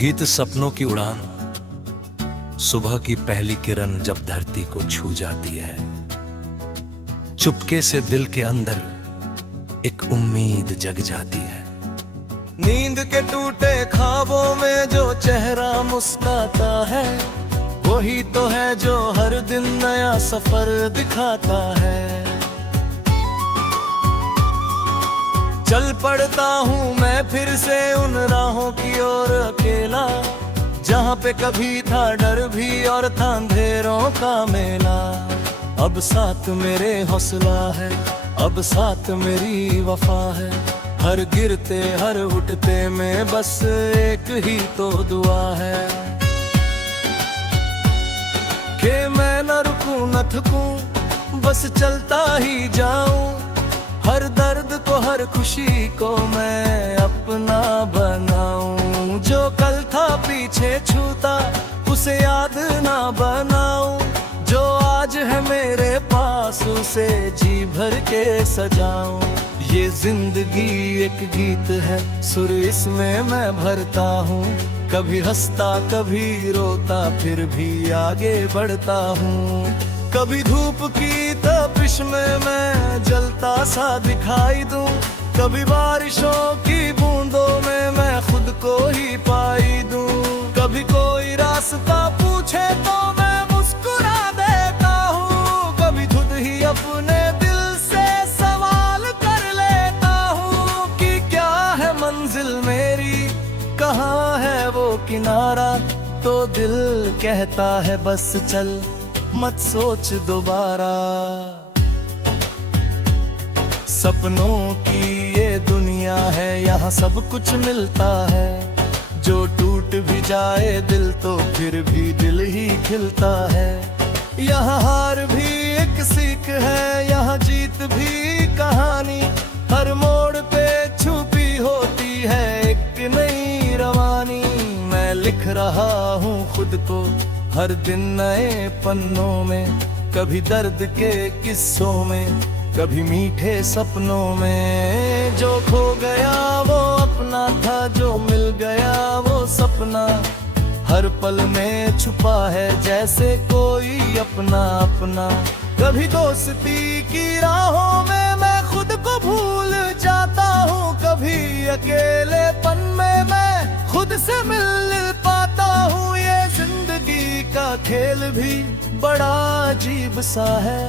गीत सपनों की उड़ान, सुबह की पहली किरण जब धरती को छू जाती है, चुपके से दिल के अंदर एक उम्मीद जग जाती है। नींद के टूटे ख्वाबों में जो चेहरा मुस्कुराता है, वही तो है जो हर दिन नया सफर दिखाता है। चल पड़ता हूँ मैं फिर से उन राहों की ओर अकेला, जहाँ पे कभी था डर भी और था अंधेरों का मेला। अब साथ मेरे हौसला है, अब साथ मेरी वफा है, हर गिरते हर उठते में बस एक ही तो दुआ है कि मैं न रुकूं न थकूं, बस चलता ही जाऊं। हर दर्द को हर खुशी को मैं अपना बनाऊं। जो कल था पीछे छूता उसे याद ना बनाऊं, जो आज है मेरे पास उसे जी भर के सजाऊं। ये जिंदगी एक गीत है, सुर इसमें मैं भरता हूँ, कभी हंसता कभी रोता फिर भी आगे बढ़ता हूँ। कभी धूप की तपिश में मैं जलता सा दिखाई दूं, कभी बारिशों की बूंदों में मैं खुद को ही पाई दूं। कभी कोई रास्ता पूछे तो मैं मुस्कुरा देता हूँ, कभी खुद ही अपने दिल से सवाल कर लेता हूँ कि क्या है मंजिल मेरी, कहाँ है वो किनारा। तो दिल कहता है बस चल, मत सोच दोबारा। सपनों की ये दुनिया है, यहाँ सब कुछ मिलता है। जो टूट भी जाए दिल तो फिर भी दिल ही खिलता है। यहाँ हार भी एक सीख है, यहाँ जीत भी कहानी। हर मोड़ पे छुपी होती है एक नई रवानी। मैं लिख रहा हूँ खुद को हर दिन नए पन्नों में, कभी दर्द के किस्सों में, कभी मीठे सपनों में। जो खो गया वो अपना था, जो मिल गया वो सपना। हर पल में छुपा है जैसे कोई अपना अपना। कभी दोस्ती की राहों में मैं खुद को भूल जाता हूँ, कभी अकेलेपन में मैं खुद से मिल पाता हूँ। ये जिंदगी का खेल भी बड़ा अजीब सा है,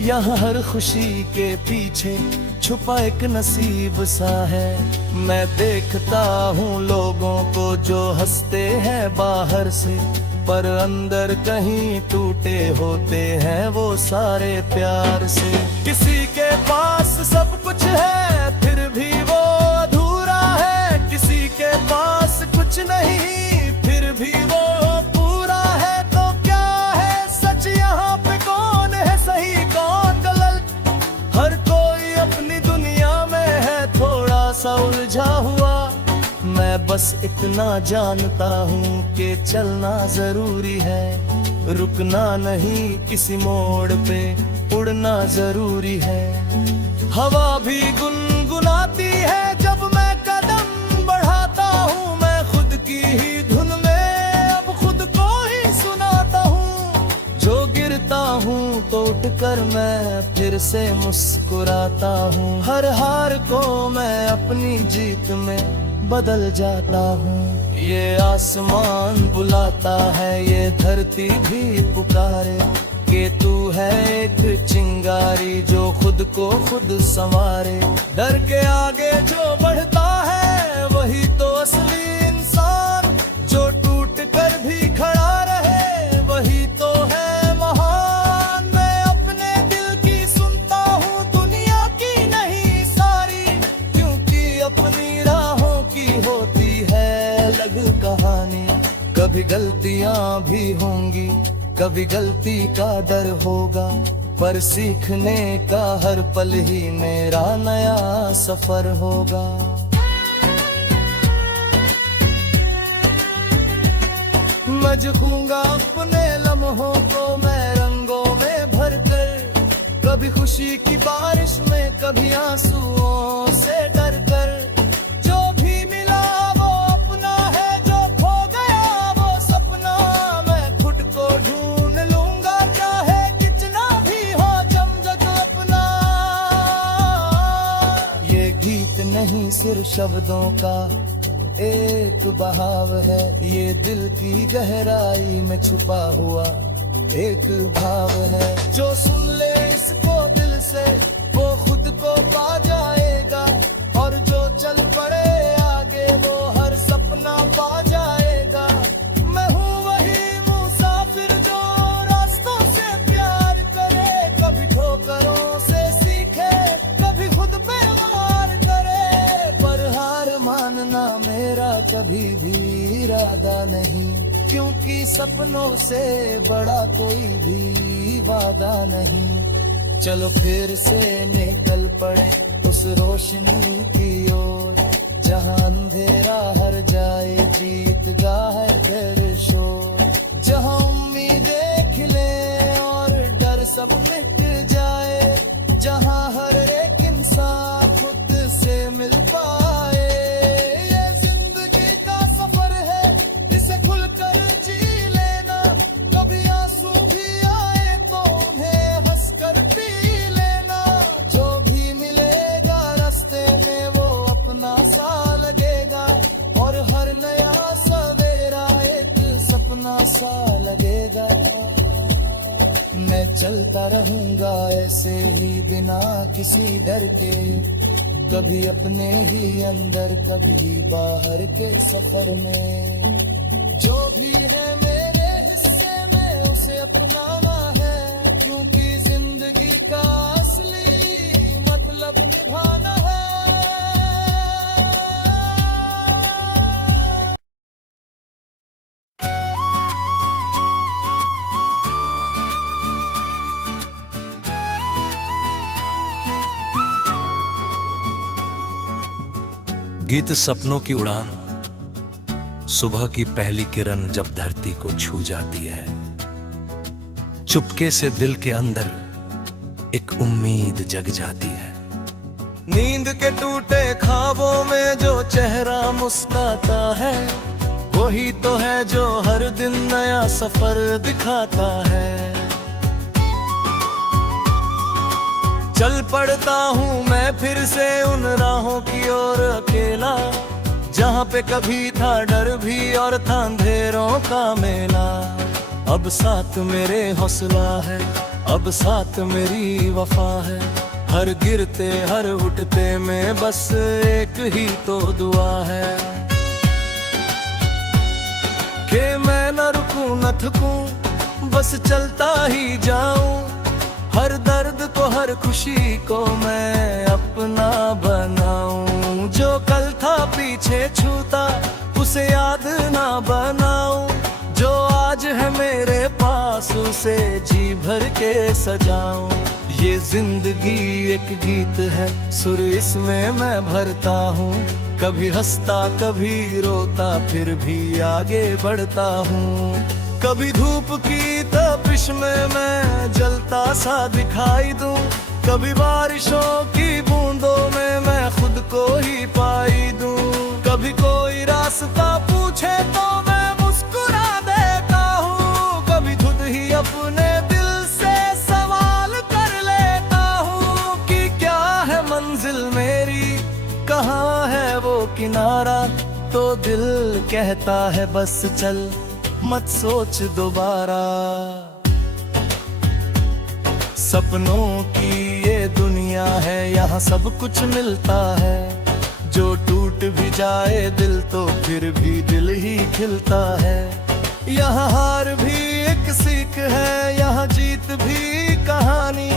यहाँ हर खुशी के पीछे छुपा एक नसीब सा है। मैं देखता हूँ लोगों को जो हंसते हैं बाहर से, पर अंदर कहीं टूटे होते हैं वो सारे प्यार से। किसी के पास सब कुछ है फिर भी वो अधूरा है, किसी के पास कुछ नहीं फिर भी वो पूरा है। तो क्या है सच यहाँ पे, कौन है सही कौन गलत, हर कोई अपनी दुनिया में है थोड़ा सा उलझा हुआ। मैं बस इतना जानता हूँ कि चलना जरूरी है, रुकना नहीं किसी मोड़ पे, उड़ना जरूरी है। हवा भी गुनगुनाती है जब मैं कदम बढ़ाता हूँ, मैं खुद की ही धुन में अब खुद को ही सुनाता हूँ। जो गिरता हूँ तो उठकर मैं फिर से मुस्कुराता हूँ। हर हार को मैं अपनी जीत में बदल जाता हूँ। ये आसमान बुलाता है, ये धरती भी पुकारे कि तू है एक चिंगारी जो खुद को खुद संवारे। डर के आगे जो बढ़ता है वही तो असली इंसान, जो टूट कर भी खड़ा रहे वही तो है महान। मैं अपने दिल की सुनता हूँ दुनिया की नहीं सारी, क्योंकि अपनी राहों की होती है अलग कहानी। कभी गलतियाँ भी होंगी, कभी गलती का डर होगा, पर सीखने का हर पल ही मेरा नया सफर होगा। मैं लिखूंगा अपने लम्हों को मैं रंगों में भरकर, कभी खुशी की बारिश में कभी आंसुओं से डर कर। जो भी मिला वो अपना है, जो खो सिर्फ शब्दों का एक बहाव है, ये दिल की गहराई में छुपा हुआ एक भाव है। जो सुन ले इसको दिल से वो खुद को पा जाएगा, और जो चल पड़े आगे वो हर सपना पा जाएगा। मैं हूँ वही मुसाफिर जो रास्तों से प्यार करे, कभी ठोकरों से सीखे, कभी खुद पे वार करे। पर हार मानना मेरा कभी भी इरादा नहीं, क्योंकि सपनों से बड़ा कोई भी वादा नहीं। चलो फिर से निकल पड़े उस रोशनी की ओर, जहां अंधेरा हर जाए जीत गाए फिर शोर। जहां उम्मीदें खिले और डर सब मिट जाए, जहां हर एक इंसान खुद से मिल पाए। ये जिंदगी का सफर है, इसे खुलकर जी लेना। कभी आंसू भी आए तो उन्हें हंसकर पी लेना। जो भी मिलेगा रास्ते में वो अपना सा लगेगा, और हर नया सवेरा एक सपना सा लगेगा। मैं चलता रहूंगा ऐसे ही बिना किसी डर के, कभी अपने ही अंदर कभी बाहर के सफर में। जो भी है मेरे हिस्से में उसे अपनाना है, क्योंकि जिंदगी का असली मतलब निभाना है। गीत सपनों की उड़ान, सुबह की पहली किरण जब धरती को छू जाती है, चुपके से दिल के अंदर एक उम्मीद जग जाती है। नींद के टूटे ख्वाबों में जो चेहरा मुस्कुराता है, वही तो है जो हर दिन नया सफर दिखाता है। चल पड़ता हूँ मैं फिर से उन राहों की ओर अकेला, जहाँ पे कभी था डर भी और था अंधेरों का मेला। अब साथ मेरे हौसला है, अब साथ मेरी वफा है। हर गिरते हर उठते में बस एक ही तो दुआ है, कि मैं न रुकूं न थकूं, बस चलता ही जाऊं। हर दर्द को हर खुशी को मैं अपना बनाऊं। जो कल था पीछे छूता उसे याद ना बनाऊं, जो आज है मेरे पास उसे जी भर के सजाऊं। ये जिंदगी एक गीत है, सुर इसमें मैं भरता हूँ। कभी हंसता कभी रोता फिर भी आगे बढ़ता हूँ। कभी धूप की तपिश में मैं जलता सा दिखाई दूं, कभी बारिशों की बूंदों में मैं खुद को ही पाई दूं। कभी कोई रास्ता पूछे तो मैं मुस्कुरा देता हूँ, कभी खुद ही अपने दिल से सवाल कर लेता हूँ कि क्या है मंजिल मेरी, कहाँ है वो किनारा। तो दिल कहता है बस चल, मत सोच दोबारा। सपनों की ये दुनिया है, यहाँ सब कुछ मिलता है। जो टूट भी जाए दिल तो फिर भी दिल ही खिलता है। यहाँ हार भी एक सीख है, यहाँ जीत भी कहानी।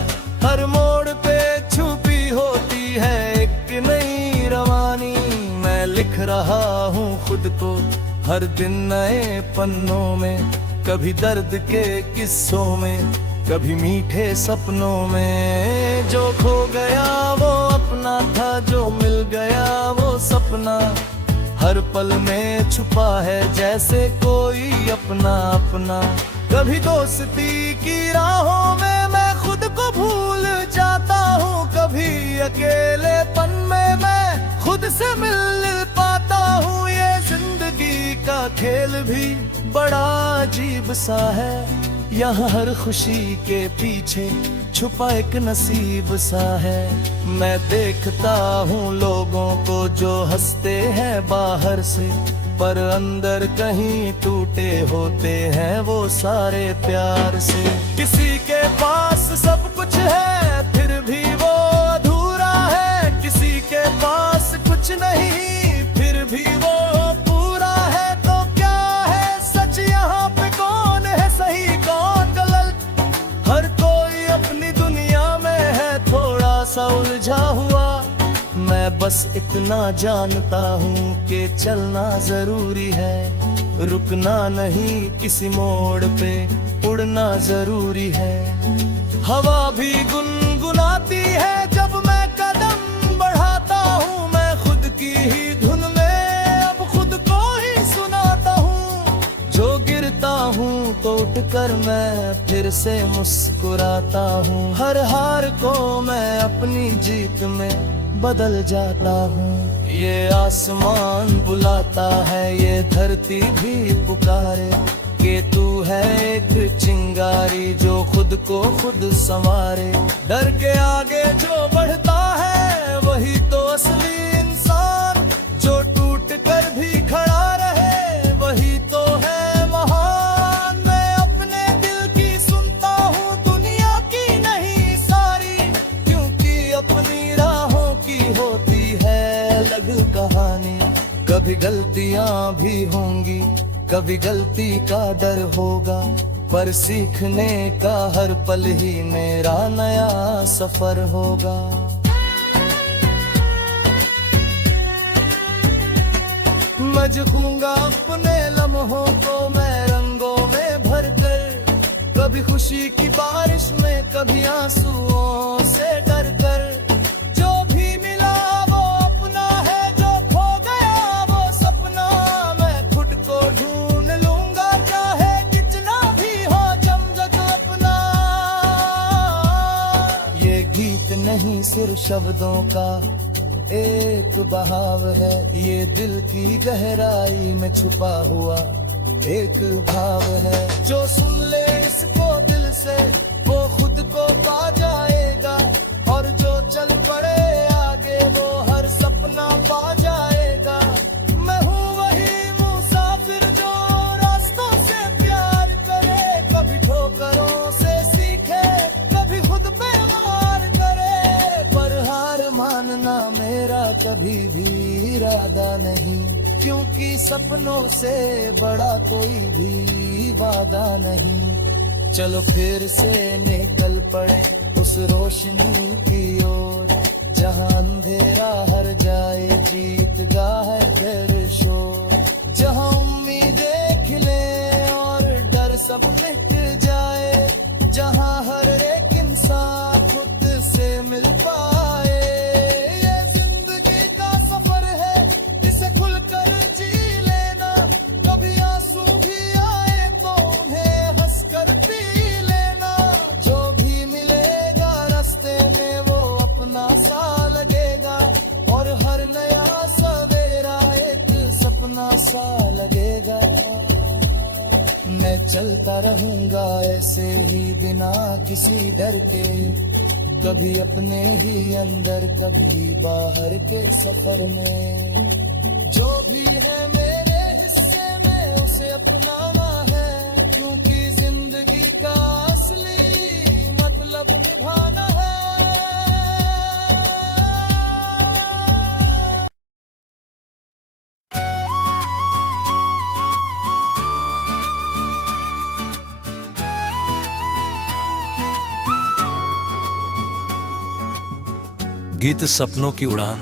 हर मोड़ पे छुपी होती है एक नई रवानी। मैं लिख रहा हूँ खुद को हर दिन नए पन्नों में, कभी दर्द के किस्सों में, कभी मीठे सपनों में। जो खो गया वो अपना था, जो मिल गया वो सपना। हर पल में छुपा है जैसे कोई अपना अपना। कभी दोस्ती की राहों में मैं खुद को भूल जाता हूँ, कभी अकेलेपन में मैं खुद से मिल पाता हूँ। ये जिंदगी का खेल भी बड़ा अजीब सा है, यहाँ हर खुशी के पीछे छुपा एक नसीब सा है। मैं देखता हूँ लोगों को जो हंसते हैं बाहर से, पर अंदर कहीं टूटे होते हैं वो सारे प्यार से। किसी के पास सब कुछ है फिर भी वो अधूरा है, किसी के पास कुछ नहीं फिर भी वो पूरा है। तो क्या है सच यहाँ पे, कौन है सही कौन गलत, हर कोई अपनी दुनिया में है थोड़ा सा उलझा हुआ। मैं बस इतना जानता हूँ कि चलना जरूरी है, रुकना नहीं किसी मोड़ पे, उड़ना जरूरी है। हवा भी गुनगुनाती है जब मैं कदम बढ़ाता हूँ, मैं खुद की ही धुन में अब खुद को ही सुनाता हूँ। जो गिरता हूँ तो उठकर मैं फिर से मुस्कुराता हूँ, हर हार को मैं अपनी जीत में बदल जाता हूँ। ये आसमान बुलाता है, ये धरती भी पुकारे कि तू है एक चिंगारी जो खुद को खुद संवारे। डर के आगे जो बढ़ता है वही तो असली इंसान, जो टूट कर भी खड़ा रहे वही तो है महान। मैं अपने दिल की सुनता हूँ दुनिया की नहीं सारी, क्योंकि अपनी राहों की होती है अलग कहानी। कभी गलतियां भी होंगी, कभी गलती का डर होगा, पर सीखने का हर पल ही मेरा नया सफर होगा। मजबूंगा अपने लम्हों को मैं रंगों में भरकर, कभी खुशी की बारिश में कभी आंसुओं से डर कर। जो भी मिला वो अपना है, जो खो गया वो सपना मैं खुद को ढूंढ लूंगा, चाहे कितना भी हो चमक अपना। ये गीत नहीं सिर्फ शब्दों का एक बहाव है, ये दिल की गहराई में छुपा हुआ एक भाव है। जो सुन ले इसको दिल से वो खुद को पा जाएगा, और जो चल पड़े आगे वो हर सपना पा जाएगा। मैं हूँ वही मुसाफिर जो रास्तों से प्यार करे, कभी ठोकरों से सीखे कभी खुद पे वार करे। पर हार मानना मेरा कभी भी इरादा नहीं, क्योंकि सपनों से बड़ा कोई भी वादा नहीं। चलो फिर से निकल पड़े उस रोशनी की ओर, जहां अंधेरा हर जाए जीत गा है फिर शोर। जहां उम्मीदें खिले और डर सब मिट जाए, जहां हर एक इंसान खुद से मिल पाए। ये जिंदगी का सफर है जिसे खुलकर जी लेना, कभी आंसू भी आए तो उन्हें हंसकर पी लेना। जो भी मिलेगा रास्ते में वो अपना सा लगेगा, और हर नया सवेरा एक सपना सा लगेगा। मैं चलता रहूंगा ऐसे ही बिना किसी डर के, कभी अपने ही अंदर कभी बाहर के सफर में। जो भी है मेरे हिस्से में उसे अपनाना है, क्योंकि जिंदगी का असली मतलब निभाना है। गीत सपनों की उड़ान,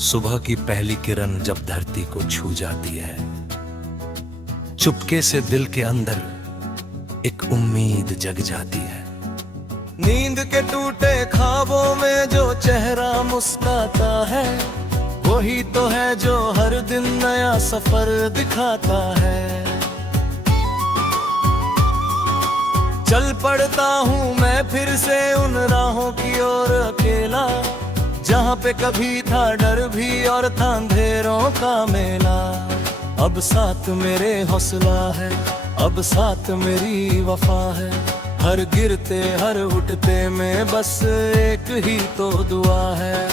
सुबह की पहली किरण जब धरती को छू जाती है, चुपके से दिल के अंदर एक उम्मीद जग जाती है। नींद के टूटे ख्वाबों में जो चेहरा मुस्कुराता है, वही तो है जो हर दिन नया सफर दिखाता है। चल पड़ता हूँ मैं फिर से उन राहों की ओर अकेला, जहाँ पे कभी था डर भी और था अंधेरों का मेला। अब साथ मेरे हौसला है, अब साथ मेरी वफा है, हर गिरते हर उठते में बस एक ही तो दुआ है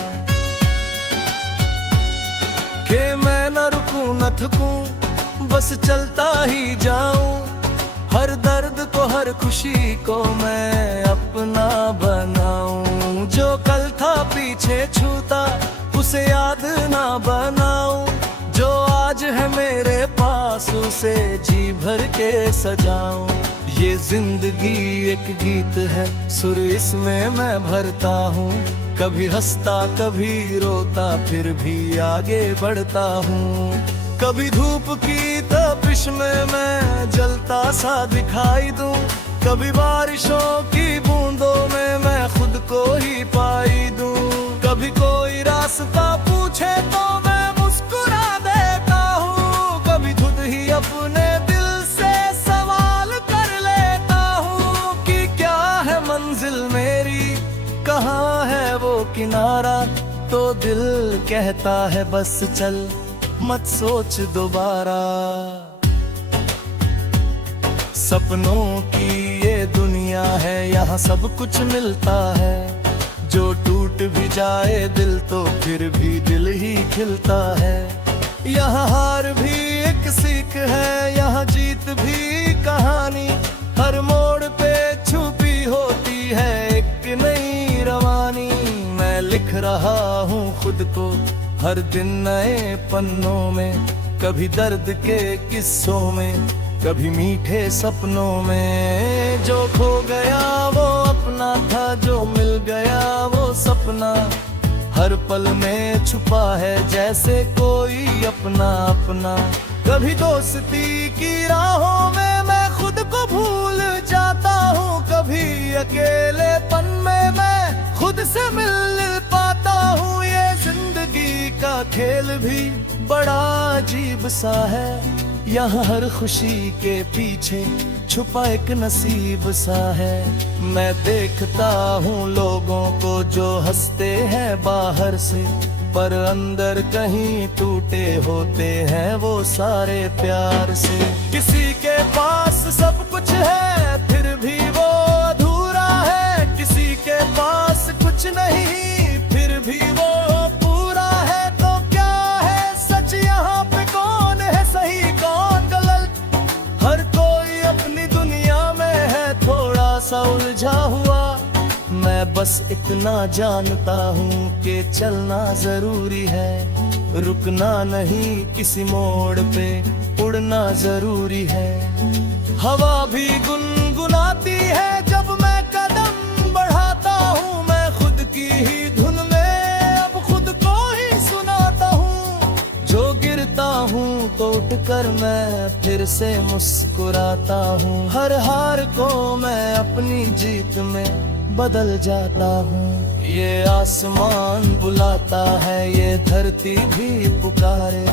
कि मैं न रुकूं न थकूं, बस चलता ही जाऊं। हर दर्द को हर खुशी को मैं अपना बनाऊं। जो कल था पीछे छूता उसे याद ना बनाऊं। जो आज है मेरे पास उसे जी भर के सजाऊं। ये जिंदगी एक गीत है, सुर इसमें मैं भरता हूँ। कभी हंसता कभी रोता फिर भी आगे बढ़ता हूँ। कभी धूप की तपिश में मैं जलता सा दिखाई दूं। कभी बारिशों की बूंदों में मैं खुद को ही पाई दूं। कभी कोई रास्ता पूछे तो मैं मुस्कुरा देता हूँ। कभी खुद ही अपने दिल से सवाल कर लेता हूँ कि क्या है मंजिल मेरी, कहाँ है वो किनारा। तो दिल कहता है बस चल, मत सोच दोबारा। सपनों की ये दुनिया है, यहाँ सब कुछ मिलता है। जो टूट भी जाए दिल तो फिर भी दिल ही खिलता है। यहाँ हार भी एक सीख है, यहाँ जीत भी कहानी। हर मोड़ पे छुपी होती है एक नई रवानी। मैं लिख रहा हूँ खुद को हर दिन नए पन्नों में। कभी दर्द के किस्सों में, कभी मीठे सपनों में। जो खो गया वो अपना था, जो मिल गया वो सपना। हर पल में छुपा है जैसे कोई अपना अपना। कभी दोस्ती की राहों में मैं खुद को भूल जाता हूँ। कभी अकेलेपन में मैं खुद से मिल पाता हूँ। ये जिंदगी का खेल भी बड़ा अजीब सा है। यहाँ हर खुशी के पीछे छुपा एक नसीब सा है। मैं देखता हूँ लोगों को जो हंसते हैं बाहर से, पर अंदर कहीं टूटे होते हैं वो सारे प्यार से। किसी के पास सब कुछ है फिर भी वो अधूरा है। किसी के पास कुछ नहीं फिर भी वो पूरा है। तो क्या है सच यहाँ पे, कौन है सही कौन गलत। हर कोई अपनी दुनिया में है थोड़ा सा उलझा हुआ। मैं बस इतना जानता हूँ कि चलना जरूरी है। रुकना नहीं किसी मोड़ पे, उड़ना जरूरी है। हवा भी गुनगुनाती है जब मैं कदम बढ़ाता हूँ। मैं खुद की ही धुन में अब खुद को ही सुनाता हूँ। जो गिरता हूँ तो उठकर मैं फिर से मुस्कुराता हूँ। हर हार को मैं अपनी जीत में बदल जाता हूँ। ये आसमान बुलाता है, ये धरती भी पुकारे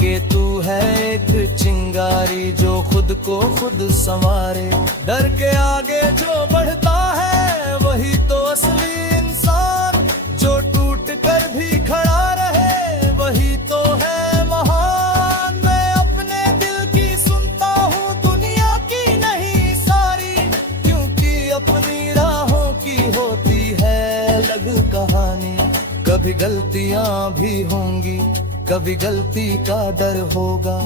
कि तू है एक चिंगारी जो खुद को खुद संवारे। डर के आगे जो बढ़ता है वही तो असली इंसान। जो टूट कर भी खड़ा रहे वही तो है महान। मैं अपने दिल की सुनता हूँ दुनिया की नहीं सारी, क्योंकि अपनी राहों की होती है अलग कहानी। कभी गलतियाँ भी होंगी, कभी गलती का डर होगा,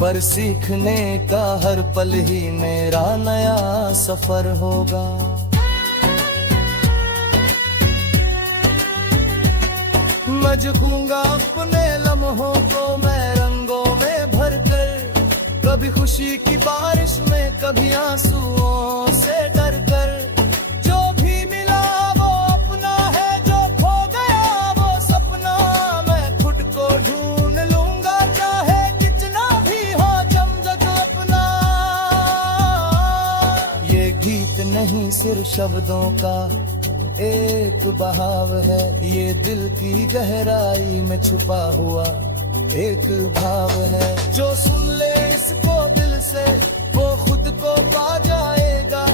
पर सीखने का हर पल ही मेरा नया सफर होगा। मैं जगूंगा अपने लम्हों को मैं रंगों में भर कर। कभी खुशी की बारिश में, कभी आंसुओं से डर कर। जो भी मिला वो अपना है, जो खो गया वो सपना। मैं खुद को ढूंढ लूंगा चाहे कितना भी हो चमक अपना। ये गीत नहीं सिर्फ शब्दों का एक बहाव है, ये दिल की गहराई में छुपा हुआ एक भाव है। जो सुन ले इसको दिल से वो खुद को पा जाएगा,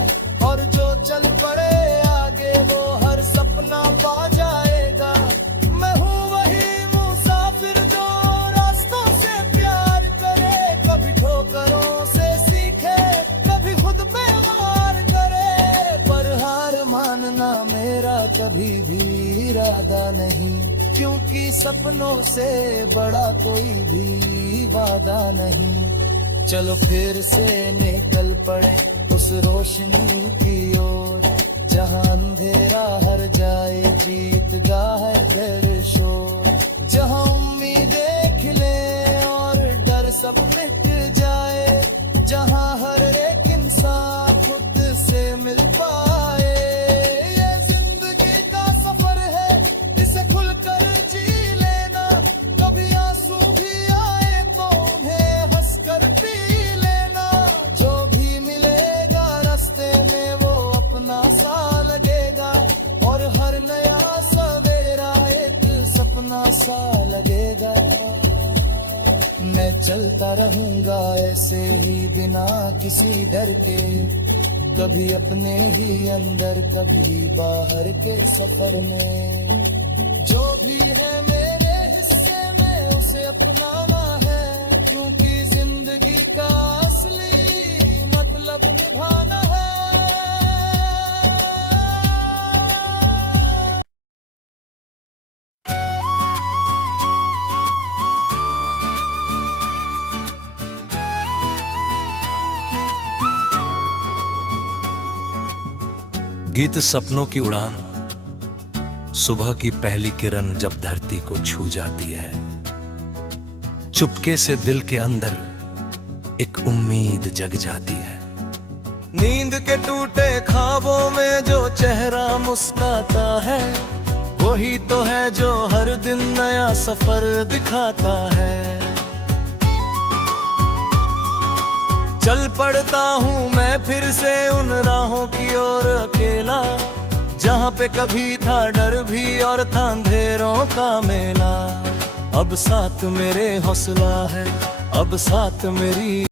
और जो चल पड़े आगे वो हर सपना पा जाएगा। मैं हूँ वही मुसाफिर जो रास्तों से प्यार करे। कभी ठोकरों से सीखे, कभी खुद पे वार करे, कभी भी इरादा नहीं, क्योंकि सपनों से बड़ा कोई भी वादा नहीं। चलो फिर से निकल पड़े उस रोशनी की ओर, जहां अंधेरा हर जाए जीत है घर शोर, जहां उम्मीदें खिले और डर सब मिट जाए, जहां हर एक इंसान खुद से मिल पाए। ये जिंदगी का सफर है, इसे खुलकर जी लेना, कभी आंसू भी आए तो उन्हें हंसकर पी लेना। जो भी मिलेगा रास्ते में वो अपना सा लगेगा, और हर नया सवेरा एक सपना सा लगेगा। मैं चलता रहूंगा ऐसे ही बिना किसी डर के, कभी अपने ही अंदर कभी बाहर के सफर में। जो भी है मेरे हिस्से में उसे अपनाना है, क्योंकि जिंदगी का असली मतलब निभाना है। गीत सपनों की उड़ान, सुबह की पहली किरण जब धरती को छू जाती है, चुपके से दिल के अंदर एक उम्मीद जग जाती है। नींद के टूटे ख्वाबों में जो चेहरा मुस्कुराता है, वही तो है जो हर दिन नया सफर दिखाता है। चल पड़ता हूँ मैं फिर से उन राहों की ओर अकेला, जहाँ पे कभी था डर भी और था अंधेरों का मेला। अब साथ मेरे हौसला है, अब साथ मेरी